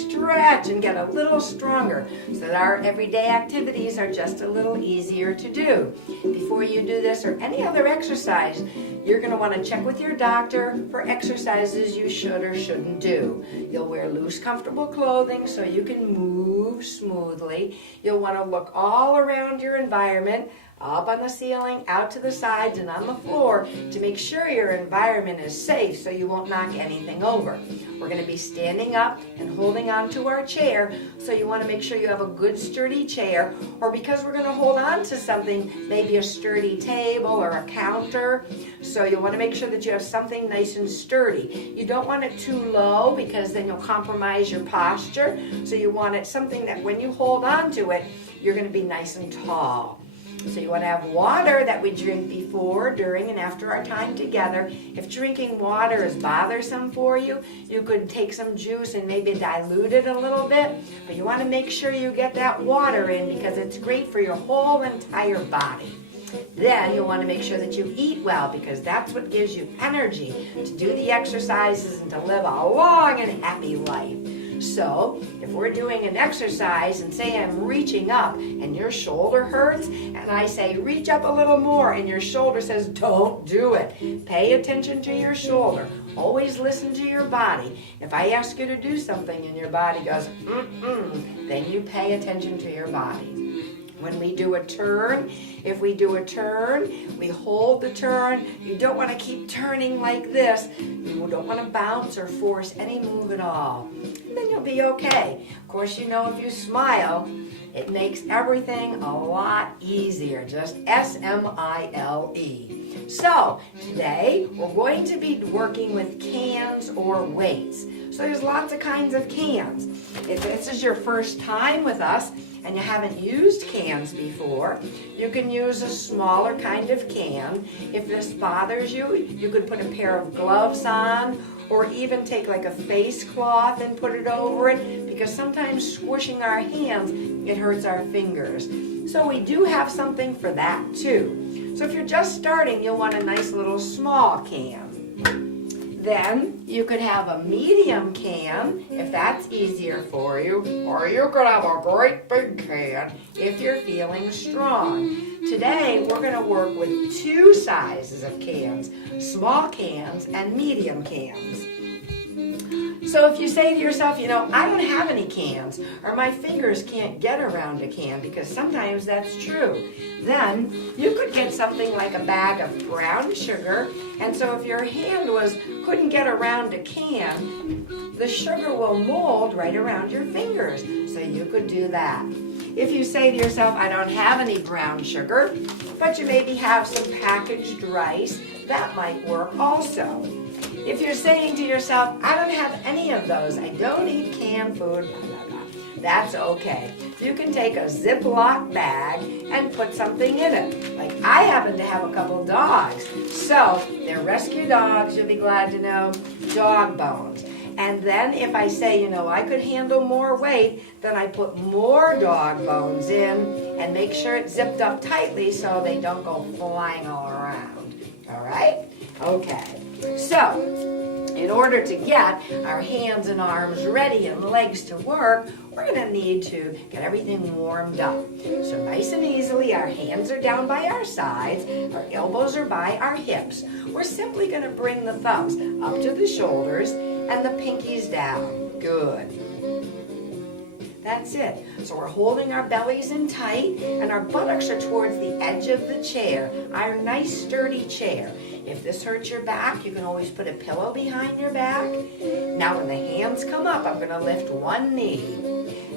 stretch and get a little stronger so that our everyday activities are just a little easier to do. Before you do this or any other exercise, you're going to want to check with your doctor for exercises you should or shouldn't do. You'll wear loose, comfortable clothing so you can move smoothly. You'll want to look all around your environment, up on the ceiling, out to the sides, and on the floor to make sure your environment is safe so you won't knock anything over. We're going to be standing up and holding on to our chair, so you want to make sure you have a good sturdy chair, or because we're going to hold on to something, maybe a sturdy table or a counter, so you want to make sure that you have something nice and sturdy. You don't want it too low because then you'll compromise your posture, so you want it something that when you hold on to it, you're going to be nice and tall. So you want to have water that we drink before, during, and after our time together. If drinking water is bothersome for you, you could take some juice and maybe dilute it a little bit. But you want to make sure you get that water in because it's great for your whole entire body. Then you'll want to make sure that you eat well because that's what gives you energy to do the exercises and to live a long and happy life. So, if we're doing an exercise and say I'm reaching up and your shoulder hurts and I say reach up a little more and your shoulder says don't do it. Pay attention to your shoulder. Always listen to your body. If I ask you to do something and your body goes then you pay attention to your body. When we do a turn, if we do a turn, we hold the turn. You don't want to keep turning like this. You don't want to bounce or force any move at all. And then you'll be okay. Of course, you know if you smile, it makes everything a lot easier. Just S-M-I-L-E. So, today we're going to be working with cans or weights. So there's lots of kinds of cans. If this is your first time with us, and you haven't used cans before, you can use a smaller kind of can. If this bothers you, you could put a pair of gloves on or even take like a face cloth and put it over it because sometimes squishing our hands, it hurts our fingers. So we do have something for that too. So if you're just starting, you'll want a nice little small can. Then you could have a medium can if that's easier for you, or you could have a great big can if you're feeling strong. Today we're going to work with two sizes of cans, small cans and medium cans. So if you say to yourself, you know, I don't have any cans, or my fingers can't get around a can, because sometimes that's true, then you could get something like a bag of brown sugar, and so if your hand couldn't get around a can, the sugar will mold right around your fingers, so you could do that. If you say to yourself, I don't have any brown sugar, but you maybe have some packaged rice, that might work also. If you're saying to yourself, I don't have any of those, I don't eat canned food, blah, blah, blah, that's okay. You can take a Ziploc bag and put something in it. Like I happen to have a couple dogs, so they're rescue dogs, you'll be glad to know, dog bones. And then if I say, you know, I could handle more weight, then I put more dog bones in and make sure it's zipped up tightly so they don't go flying all around. All right? Okay. So, in order to get our hands and arms ready and legs to work, we're going to need to get everything warmed up. So nice and easily, our hands are down by our sides, our elbows are by our hips. We're simply going to bring the thumbs up to the shoulders and the pinkies down. Good. That's it. So we're holding our bellies in tight and our buttocks are towards the edge of the chair, our nice sturdy chair. If this hurts your back, you can always put a pillow behind your back. Now when the hands come up, I'm going to lift one knee.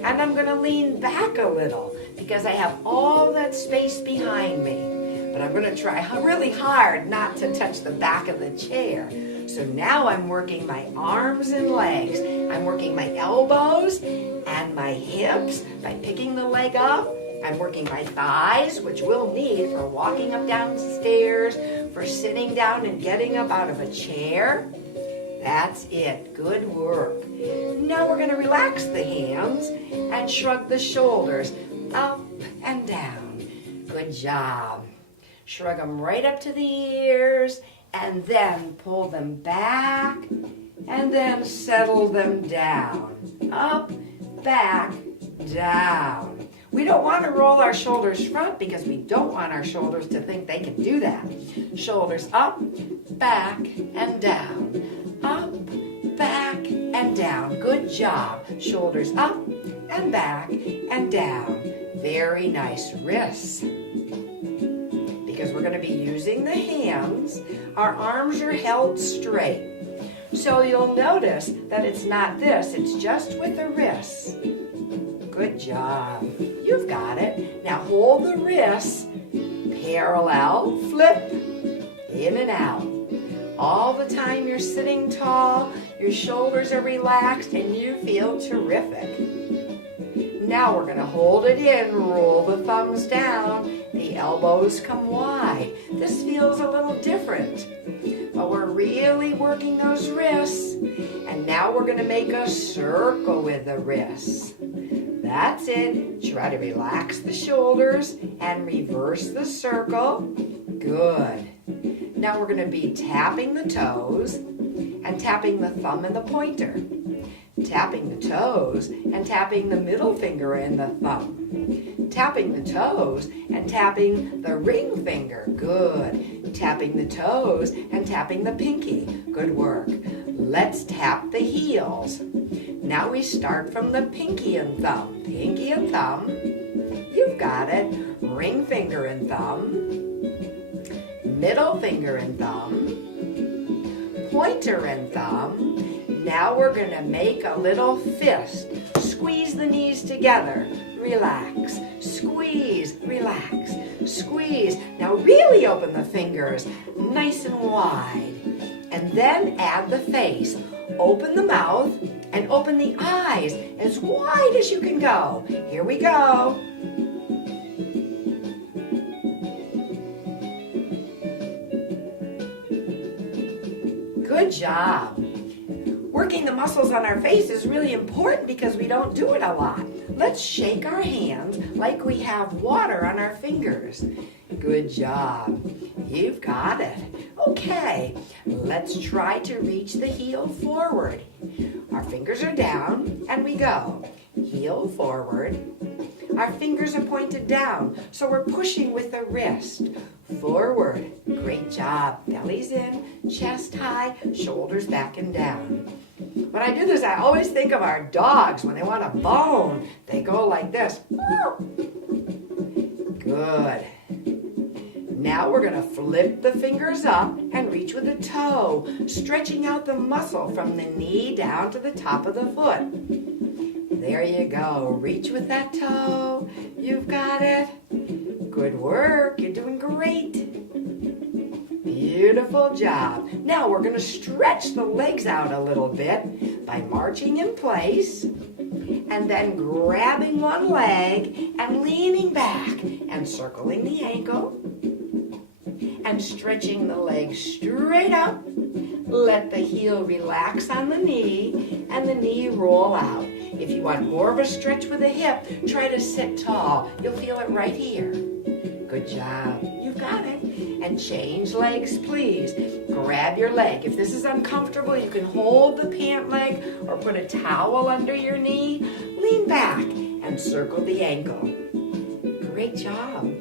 And I'm going to lean back a little because I have all that space behind me. But I'm going to try really hard not to touch the back of the chair. So now I'm working my arms and legs. I'm working my elbows and my hips by picking the leg up. I'm working my thighs, which we'll need for walking up down stairs, for sitting down and getting up out of a chair. That's it. Good work. Now we're going to relax the hands and shrug the shoulders up and down. Good job. Shrug them right up to the ears and then pull them back and then settle them down. Up back, down. We don't want to roll our shoulders front because we don't want our shoulders to think they can do that. Shoulders up, back, and down. Up, back, and down. Good job. Shoulders up and back and down. Very nice. Wrists. Because we're going to be using the hands, our arms are held straight. So you'll notice that it's not this, it's just with the wrists. Good job. You've got it. Now hold the wrists parallel, flip, in and out. All the time you're sitting tall, your shoulders are relaxed, and you feel terrific. Now we're going to hold it in, roll the thumbs down, the elbows come wide. This feels a little different, but we're really working those wrists. And now we're going to make a circle with the wrists. That's it. Try to relax the shoulders and reverse the circle. Good. Now we're going to be tapping the toes and tapping the thumb and the pointer. Tapping the toes and tapping the middle finger and the thumb. Tapping the toes and tapping the ring finger. Good. Tapping the toes and tapping the pinky. Good work. Let's tap the heels. Now we start from the pinky and thumb. Pinky and thumb. You've got it. Ring finger and thumb. Middle finger and thumb. Pointer and thumb. Now we're going to make a little fist. Squeeze the knees together. Relax. Squeeze. Relax. Squeeze. Now really open the fingers nice and wide. And then add the face. Open the mouth and open the eyes as wide as you can go. Here we go. Good job. Working the muscles on our face is really important because we don't do it a lot. Let's shake our hands like we have water on our fingers. Good job. You've got it. Okay, let's try to reach the heel forward. Our fingers are down and we go. Heel forward. Our fingers are pointed down, so we're pushing with the wrist. Forward. Great job. Belly's in, chest high, shoulders back and down. When I do this, I always think of our dogs when they want a bone. They go like this. Good. Now we're going to flip the fingers up and reach with the toe, stretching out the muscle from the knee down to the top of the foot. There you go. Reach with that toe. You've got it. Good work. You're doing great. Beautiful job. Now we're going to stretch the legs out a little bit by marching in place and then grabbing one leg and leaning back and circling the ankle and stretching the leg straight up. Let the heel relax on the knee and the knee roll out. If you want more of a stretch with the hip, try to sit tall. You'll feel it right here. Good job. You've got it. And change legs, please. Grab your leg. If this is uncomfortable, you can hold the pant leg or put a towel under your knee. Lean back and circle the ankle. Great job.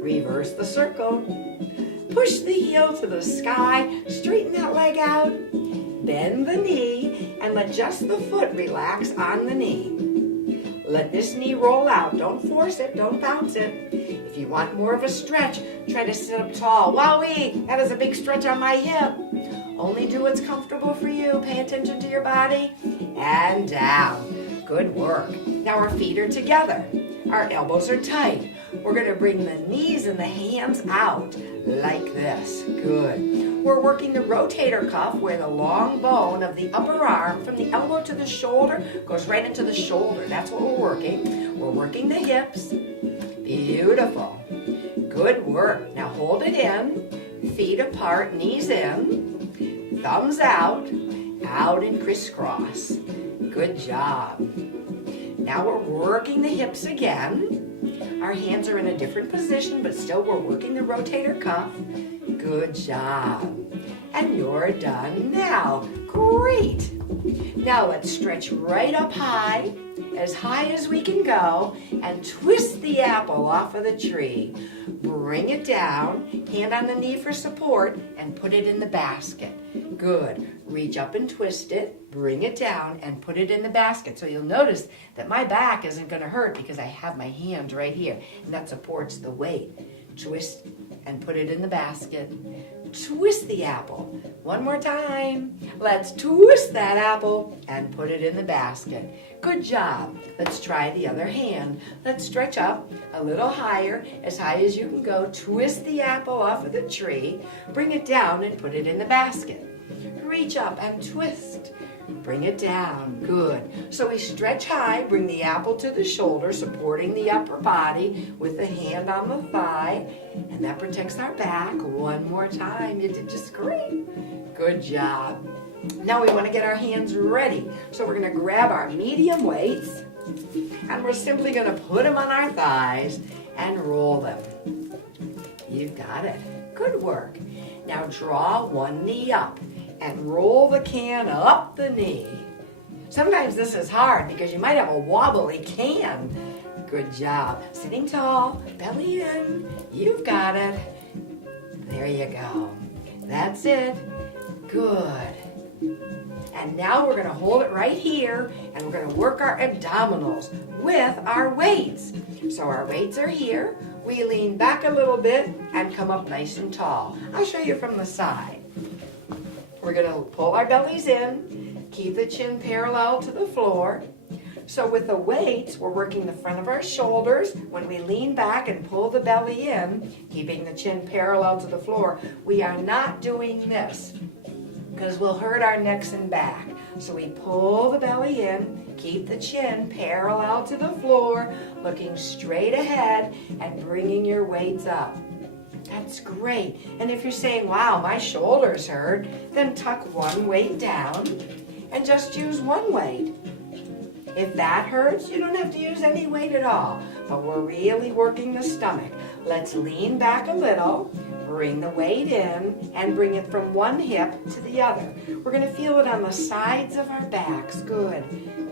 Reverse the circle. Push the heel to the sky. Straighten that leg out. Bend the knee and let just the foot relax on the knee. Let this knee roll out. Don't force it. Don't bounce it. If you want more of a stretch, try to sit up tall. Wowee! That is a big stretch on my hip. Only do what's comfortable for you. Pay attention to your body. And down. Good work. Now our feet are together. Our elbows are tight. We're going to bring the knees and the hands out like this. Good. We're working the rotator cuff where the long bone of the upper arm from the elbow to the shoulder goes right into the shoulder. That's what we're working. We're working the hips. Beautiful. Good work. Now hold it in. Feet apart, knees in. Thumbs out. Out and crisscross. Good job. Now we're working the hips again. Our hands are in a different position, but still we're working the rotator cuff. Good job. And you're done now. Great. Now let's stretch right up high as we can go, and twist the apple off of the tree. Bring it down, hand on the knee for support, and put it in the basket. Good. Reach up and twist it, bring it down, and put it in the basket. So you'll notice that my back isn't going to hurt because I have my hand right here, and that supports the weight. Twist and put it in the basket. Twist the apple. One more time. Let's twist that apple and put it in the basket. Good job. Let's try the other hand. Let's stretch up a little higher, as high as you can go. Twist the apple off of the tree. Bring it down and put it in the basket. Reach up and twist. Bring it down. Good. So we stretch high, bring the apple to the shoulder, supporting the upper body with the hand on the thigh, and that protects our back. One more time. You did just great. Good job. Now we want to get our hands ready. So we're going to grab our medium weights, and we're simply going to put them on our thighs and roll them. You've got it. Good work. Now draw one knee up and roll the can up the knee. Sometimes this is hard because you might have a wobbly can. Good job. Sitting tall, belly in. You've got it. There you go. That's it. Good. And now we're going to hold it right here, and we're going to work our abdominals with our weights. So our weights are here. We lean back a little bit and come up nice and tall. I'll show you from the side. We're going to pull our bellies in, keep the chin parallel to the floor. So with the weights, we're working the front of our shoulders. When we lean back and pull the belly in, keeping the chin parallel to the floor, we are not doing this because we'll hurt our necks and back. So we pull the belly in, keep the chin parallel to the floor, looking straight ahead and bringing your weights up. That's great. And if you're saying, wow, my shoulders hurt, then tuck one weight down and just use one weight. If that hurts, you don't have to use any weight at all. But we're really working the stomach. Let's lean back a little, bring the weight in, and bring it from one hip to the other. We're going to feel it on the sides of our backs. Good,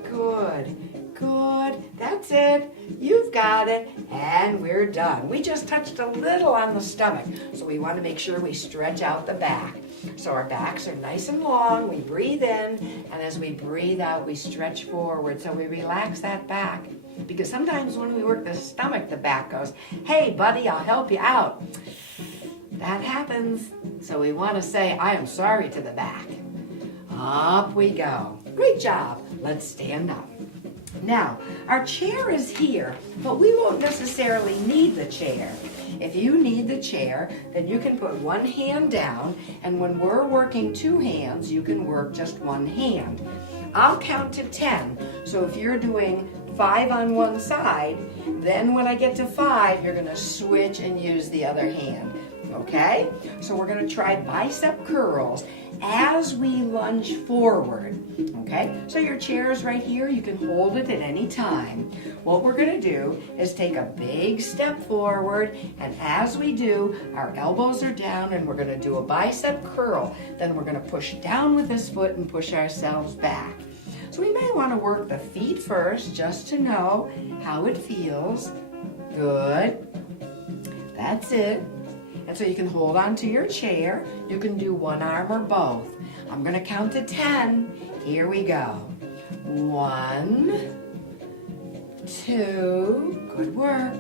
good, good. That's it. You've got it. And we're done. We just touched a little on the stomach, so we want to make sure we stretch out the back. So our backs are nice and long. We breathe in, and as we breathe out, we stretch forward. So we relax that back. Because sometimes when we work the stomach, the back goes, hey, buddy, I'll help you out. That happens. So we want to say, I am sorry to the back. Up we go. Great job. Let's stand up. Now, our chair is here, but we won't necessarily need the chair. If you need the chair, then you can put one hand down, and when we're working two hands, you can work just one hand. I'll count to 10, so if you're doing 5 on one side, then when I get to 5, you're going to switch and use the other hand. Okay? So we're going to try bicep curls as we lunge forward. Okay? So your chair is right here. You can hold it at any time. What we're going to do is take a big step forward, and as we do, our elbows are down, and we're going to do a bicep curl. Then we're going to push down with this foot and push ourselves back. So we may want to work the feet first just to know how it feels. Good. That's it. And so you can hold on to your chair. You can do one arm or both. I'm going to count to 10. Here we go. 1, 2, good work.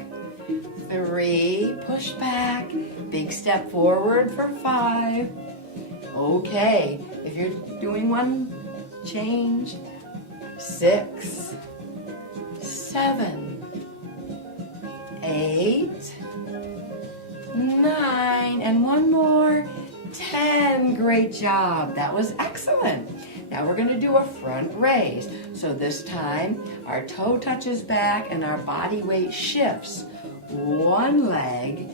3, push back. Big step forward for 5. Okay, if you're doing one, change. 6, 7, 8, 9, and one more, 10. Great job. That was excellent. Now we're going to do a front raise. So this time our toe touches back and our body weight shifts. One leg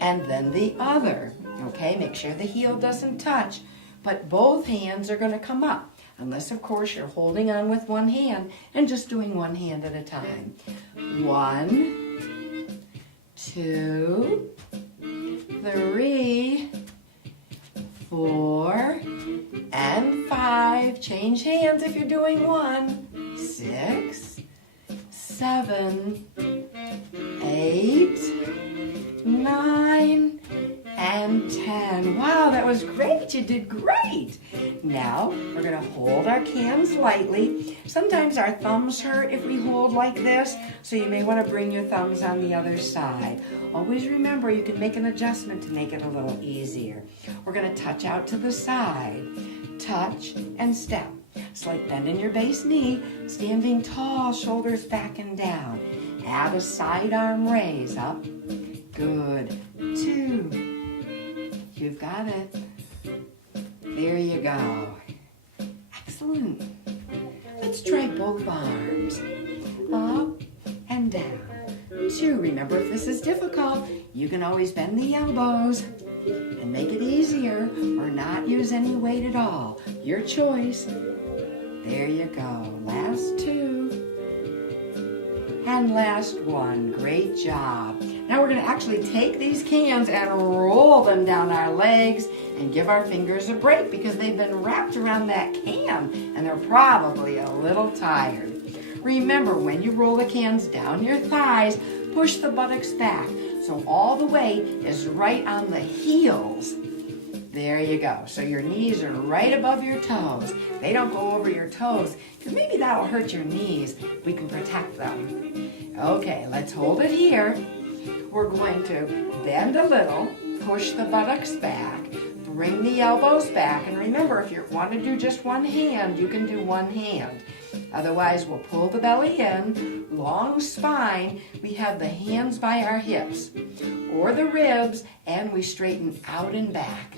and then the other. Okay, make sure the heel doesn't touch, but both hands are going to come up. Unless, of course, you're holding on with one hand and just doing one hand at a time. 1, 2, 3, 4, and 5. Change hands if you're doing 1. 6, 7, 8, 9, and 10. Wow, that was great. You did great. Now, we're going to hold our cans lightly. Sometimes our thumbs hurt if we hold like this, so you may want to bring your thumbs on the other side. Always remember, you can make an adjustment to make it a little easier. We're going to touch out to the side. Touch and step. Slight bend in your base knee, standing tall, shoulders back and down. Add a side arm raise up. Good. 2. You've got it. There you go. Excellent. Let's try both arms. Up and down. 2. Remember, if this is difficult, you can always bend the elbows and make it easier or not use any weight at all. Your choice. There you go. Last 2. And last 1. Great job. Now we're going to actually take these cans and roll them down our legs and give our fingers a break because they've been wrapped around that can and they're probably a little tired. Remember, when you roll the cans down your thighs, push the buttocks back so all the weight is right on the heels. There you go. So your knees are right above your toes. They don't go over your toes because maybe that'll hurt your knees. We can protect them. Okay, let's hold it here. We're going to bend a little, push the buttocks back, bring the elbows back, and remember, if you want to do just one hand, you can do one hand. Otherwise, we'll pull the belly in, long spine, we have the hands by our hips, or the ribs, and we straighten out and back.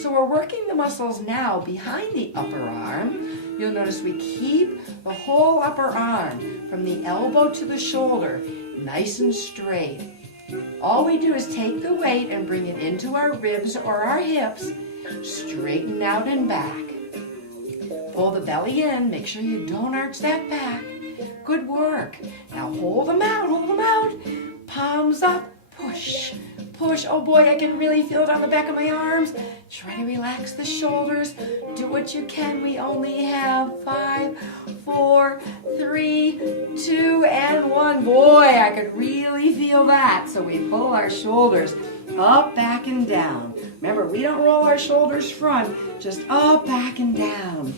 So we're working the muscles now behind the upper arm. You'll notice we keep the whole upper arm from the elbow to the shoulder nice and straight. All we do is take the weight and bring it into our ribs or our hips, straighten out and back. Pull the belly in, make sure you don't arch that back. Good work. Now hold them out. Palms up, push, push. Oh boy, I can really feel it on the back of my arms. Try to relax the shoulders. Do what you can. We only have 5, 4, 3, 2, and 1. Boy, I could really feel that. So we pull our shoulders up, back, and down. Remember, we don't roll our shoulders front, just up, back, and down.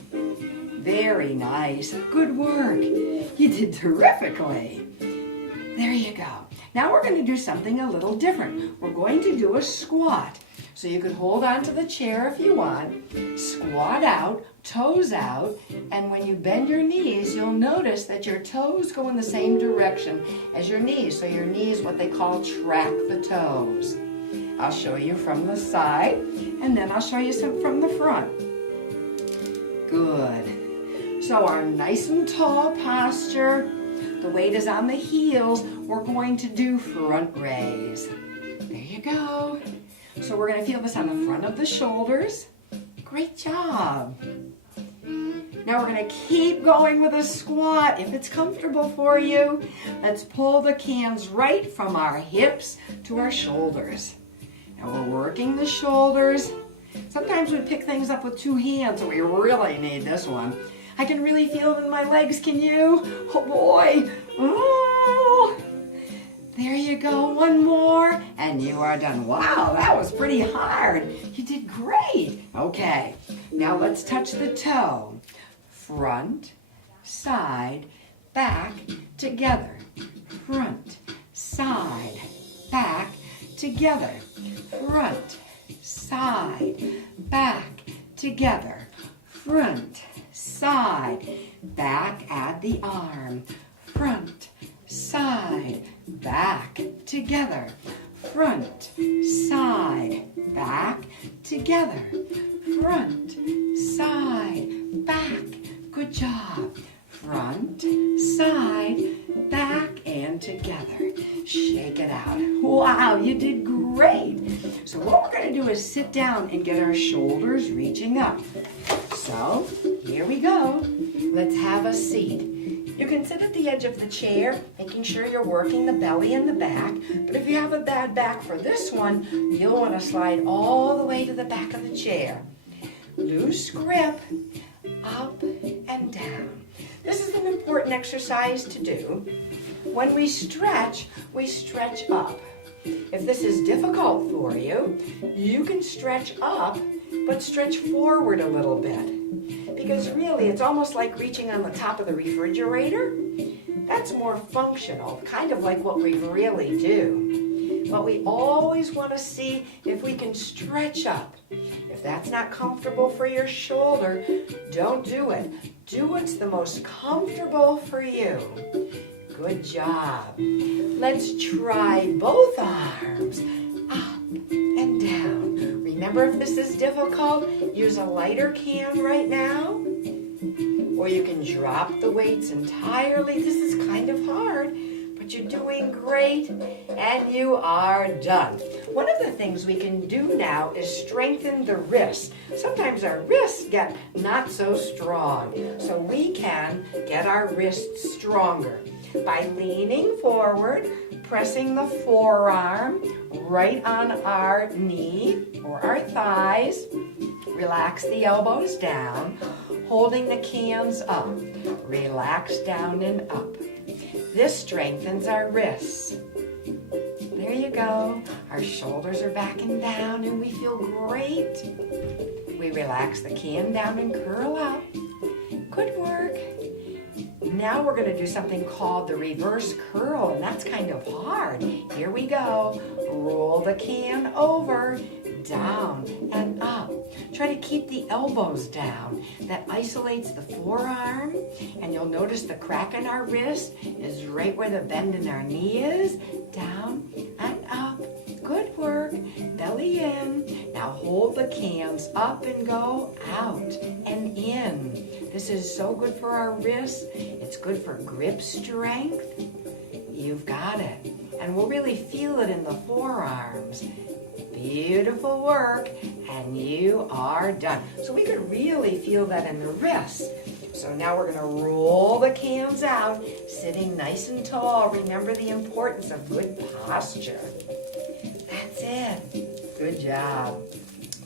Very nice. Good work. You did terrifically. There you go. Now we're going to do something a little different. We're going to do a squat. So you could hold on to the chair if you want, squat out, toes out, and when you bend your knees, you'll notice that your toes go in the same direction as your knees. So your knees, what they call, track the toes. I'll show you from the side, and then I'll show you some from the front. Good. So our nice and tall posture, the weight is on the heels. We're going to do front raise. There you go. So we're going to feel this on the front of the shoulders. Great job. Now we're going to keep going with a squat if it's comfortable for you. Let's pull the cans right from our hips to our shoulders. Now we're working the shoulders. Sometimes we pick things up with 2 hands, so we really need this one. I can really feel it in my legs, can you? Oh boy. Oh. There you go, 1 more, and you are done. Wow, that was pretty hard. You did great. Okay, now let's touch the toe. Front, side, back, together. Front, side, back, together. Front, side, back, together. Front, side, back, add the arm. Front, side, back, together. Front, side, back, together. Front, side, back. Good job. Front, side, back, and together. Shake it out. Wow, you did great. So what we're going to do is sit down and get our shoulders reaching up. So here we go. Let's have a seat. You can sit at the edge of the chair, making sure you're working the belly and the back. But if you have a bad back for this one, you'll want to slide all the way to the back of the chair. loose grip, up and down. This is an important exercise to do. When we stretch up. If this is difficult for you, you can stretch up, but stretch forward a little bit. Because really, it's almost like reaching on the top of the refrigerator. That's more functional, kind of like what we really do. But we always want to see if we can stretch up. If that's not comfortable for your shoulder, don't do it. Do what's the most comfortable for you. Good job. Let's try both arms, up and down. Remember, if this is difficult, use a lighter can right now. Or you can drop the weights entirely. This is kind of hard, but you're doing great, and you are done. One of the things we can do now is strengthen the wrists. Sometimes our wrists get not so strong, so we can get our wrists stronger by leaning forward, pressing the forearm right on our knee or our thighs. Relax the elbows down, holding the cans up. Relax down and up. This strengthens our wrists. There you go. Our shoulders are back and down and we feel great. We relax the can down and curl up. Good work. Now we're going to do something called the reverse curl, and that's kind of hard. Here we go. Roll the can over, down and up. Try to keep the elbows down. That isolates the forearm, and you'll notice the crack in our wrist is right where the bend in our knee is. Down and up. Good work. Belly in. Now hold the cans up and go out and in. This is so good for our wrists. It's good for grip strength. You've got it. And we'll really feel it in the forearms. Beautiful work, and you are done. So we could really feel that in the wrists. So now we're going to roll the cans out, sitting nice and tall. Remember the importance of good posture. That's it. Good job.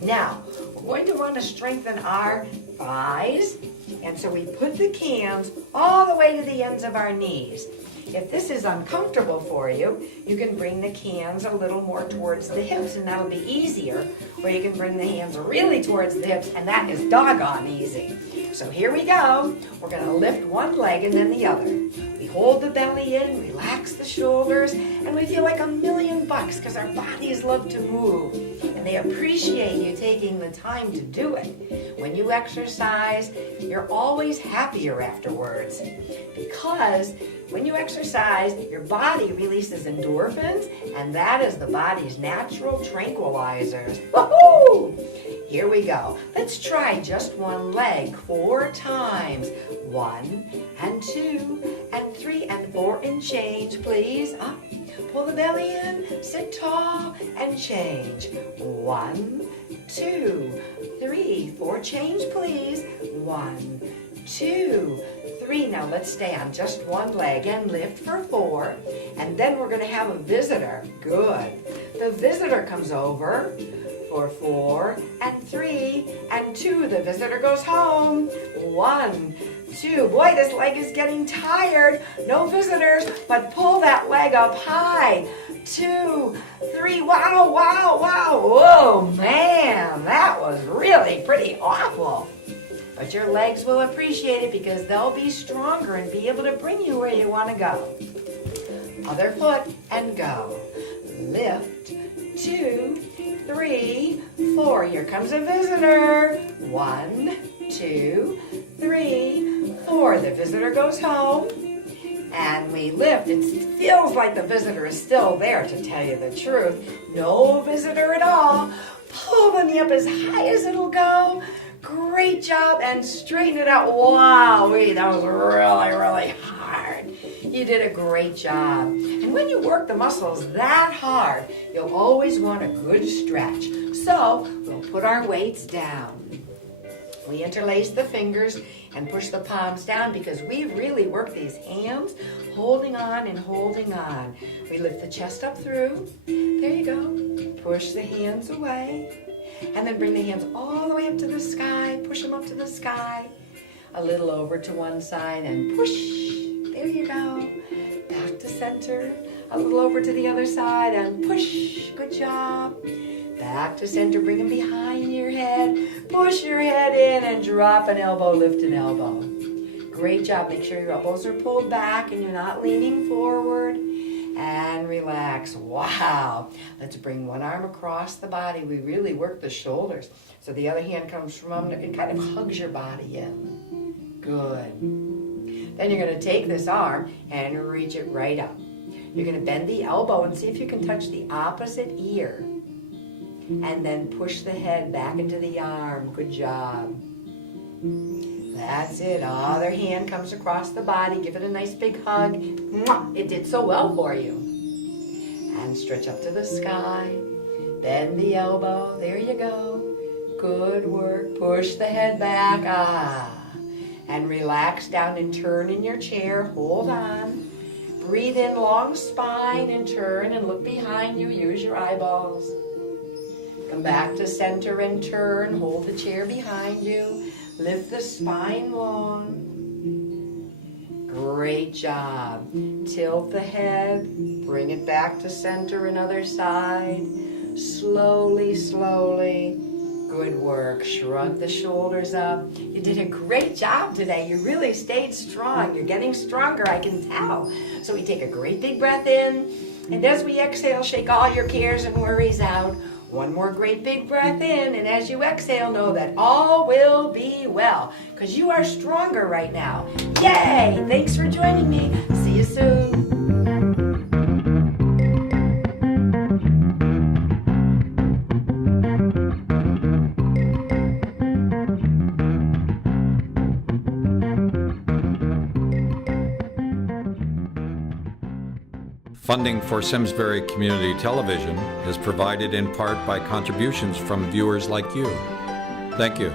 Now, we're going to want to strengthen our thighs, and so we put the cans all the way to the ends of our knees. If this is uncomfortable for you, you can bring the cans a little more towards the hips, and that'll be easier. Or you can bring the hands really towards the hips, and that is doggone easy. So here we go. We're going to lift one leg and then the other. We hold the belly in, relax the shoulders, and we feel like $1,000,000 because our bodies love to move, and they appreciate you taking the time to do it. When you exercise, you're always happier afterwards because when you exercise, your body releases endorphins, and that is the body's natural tranquilizers. Woohoo! Here we go. Let's try just one leg 4 times. 1 and 2 and 3 and 4 and change, please. Up. Pull the belly in, sit tall and change. 1, 2, 3, 4, change, please. 1, 2, 3. Now let's stay on just one leg and lift for 4. And then we're going to have a visitor. Good. The visitor comes over for 4 and 3 and 2. The visitor goes home. 1, 2. Boy, this leg is getting tired. No visitors, but pull that leg up high. 2, 3. Wow, wow, wow. Whoa, man, that was really pretty awful. But your legs will appreciate it because they'll be stronger and be able to bring you where you want to go. Other foot and go. Lift. 2, 3, 4. Here comes a visitor. 1, 2, 3, 4. The visitor goes home. And we lift. It feels like the visitor is still there, to tell you the truth. No visitor at all. Pull the knee up as high as it'll go. Great job, and straighten it out. Wow, that was really, really hard. You did a great job. And when you work the muscles that hard, you'll always want a good stretch. So we'll put our weights down. We interlace the fingers and push the palms down because we really work these hands, holding on and holding on. We lift the chest up through. There you go. Push the hands away. And then bring the hands all the way up to the sky. Push them up to the sky. A little over to one side and push. There you go. Back to center. A little over to the other side and push. Good job. Back to center. Bring them behind your head. Push your head in and drop an elbow. Lift an elbow. Great job. Make sure your elbows are pulled back and you're not leaning forward. And relax. Wow. Let's bring one arm across the body. We really work the shoulders. So the other hand comes from under and kind of hugs your body in. Good. Then you're going to take this arm and reach it right up. You're going to bend the elbow and see if you can touch the opposite ear. And then push the head back into the arm. Good job. That's it. Other hand comes across the body. Give it a nice big hug. Mwah! It did so well for you. And stretch up to the sky. Bend the elbow. There you go. Good work. Push the head back. And relax down and turn in your chair. Hold on. Breathe in, long spine, and turn and look behind you. Use your eyeballs. Come back to center and turn. Hold the chair behind you. Lift the spine long. Great job. Tilt the head. Bring it back to center and other side. Slowly, slowly. Good work. Shrug the shoulders up. You did a great job today. You really stayed strong. You're getting stronger, I can tell. So we take a great big breath in. And as we exhale, shake all your cares and worries out. One more great big breath in, and as you exhale, know that all will be well, because you are stronger right now. Yay! Thanks for joining me. See you soon. Funding for Simsbury Community Television is provided in part by contributions from viewers like you. Thank you.